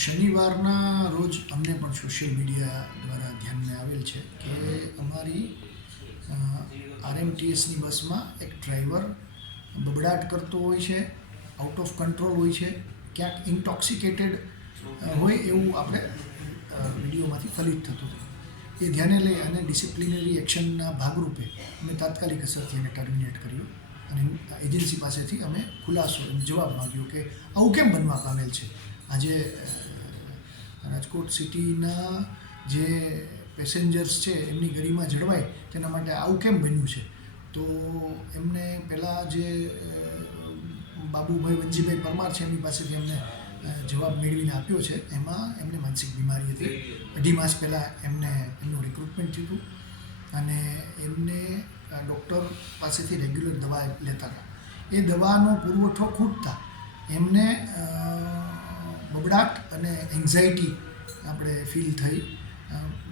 શનિવારના રોજ અમને પણ સોશિયલ મીડિયા દ્વારા ધ્યાનમાં આવેલ છે કે અમારી આરએમટીએસની બસમાં એક ડ્રાઈવર બબડાટ કરતો હોય છે, આઉટ ઓફ કંટ્રોલ હોય છે, ક્યાંક ઇન્ટોક્સિકેટેડ હોય એવું આપણે વિડીયોમાંથી ફલિત થતું હતું. એ ધ્યાને લઈ અને ડિસિપ્લિનરી એક્શનના ભાગરૂપે અમે તાત્કાલિક અસરથી એને ટર્મિનેટ કર્યું અને એજન્સી પાસેથી અમે ખુલાસો જવાબ માંગ્યો કે આવું કેમ બનવા પામેલ છે. આજે રાજકોટ સિટીના જે પેસેન્જર્સ છે એમની ગરિમા જળવાય તેના માટે આવું કેમ બન્યું છે. તો એમને પહેલાં જે બાબુભાઈ વંજીભાઈ પરમાર છે એમની પાસેથી એમને જવાબ મેળવીને આપ્યો છે. એમાં એમને માનસિક બીમારી હતી. 2.5 માસ પહેલાં એમનું રિક્રુટમેન્ટ થયું અને એમને ડૉક્ટર પાસેથી રેગ્યુલર દવા લેતા હતા. એ દવાનો પુરવઠો ખૂટતા એમને બબડાટ અને એન્ઝાયટી આપણે ફીલ થઈ.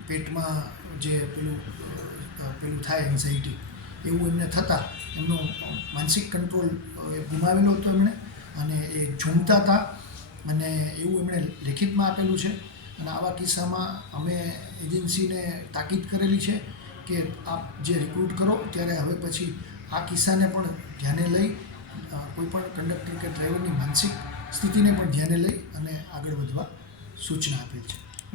પેટમાં જે પેલું થાય એન્ઝાયટી એવું એમને થતાં એમનો માનસિક કંટ્રોલ ગુમાવેલો હતો એમણે અને એ ઝૂમતા હતા અને એવું એમણે લેખિતમાં આપેલું છે. અને આવા કિસ્સામાં અમે એજન્સીને તાકીદ કરેલી છે કે આપ જે રિક્રુટ કરો ત્યારે હવે પછી આ કિસ્સાને પણ ધ્યાને લઈ કોઈપણ કંડક્ટર કે ડ્રાઈવરની માનસિક સ્થિતિને પણ ધ્યાને લઈ અને આગળ વધવા સૂચના આપેલ છે.